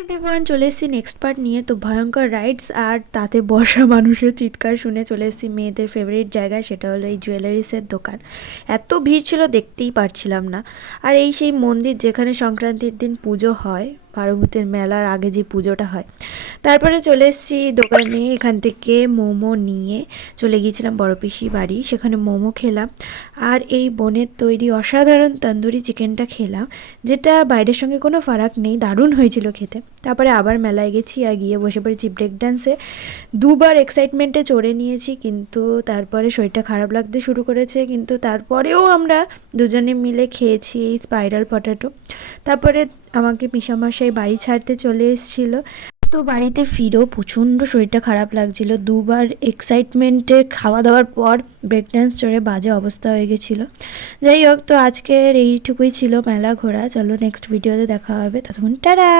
Everyone, চলে এসেছি next part নিয়ে। তো ভয়ঙ্কর রাইডস আর তাতে বসা মানুষের চিৎকার শুনে চলে এসেছি মেয়েদের ফেভারিট জায়গায়, সেটা হলো এই জুয়েলারিসের দোকান। এত ভিড় ছিল দেখতেই পারছিলাম না। আর এই সেই মন্দির যেখানে সংক্রান্তির দিন পুজো হয়, ভারভূতের মেলার আগে যে পুজোটা হয়। তারপরে চলে এসেছি দোকানে, এখান থেকে মোমো নিয়ে চলে গিয়েছিলাম বড় পিসি বাড়ি, সেখানে মোমো খেলাম। আর এই বোনের তৈরি অসাধারণ তন্দুরি চিকেনটা খেলাম, যেটা বাইরের সঙ্গে কোনো ফারাক নেই, দারুণ হয়েছিল খেতে। তারপরে আবার মেলায় গেছি আর গিয়ে বসে পড়েছি ব্রেক ডান্সে। দুবার এক্সাইটমেন্টে চড়ে নিয়েছি, কিন্তু তারপরে শরীরটা খারাপ লাগতে শুরু করেছে। কিন্তু তারপরেও আমরা দুজনে মিলে খেয়েছি এই স্পাইরাল পটাটো। তারপরে আমাকে পিসামশাই বাড়ি ছাড়তে চলে এসেছিলো। তো বাড়িতে ফিরেও প্রচণ্ড শরীরটা খারাপ লাগছিল। দুবার এক্সাইটমেন্টে খাওয়া দাওয়ার পর ব্রেক ডান্স চড়ে বাজে অবস্থা হয়ে গেছিলো। যাই হোক, তো আজকের এইটুকুই ছিল মেলা ঘোরা। চলো নেক্সট ভিডিওতে দেখা হবে, ততক্ষণ টাটা।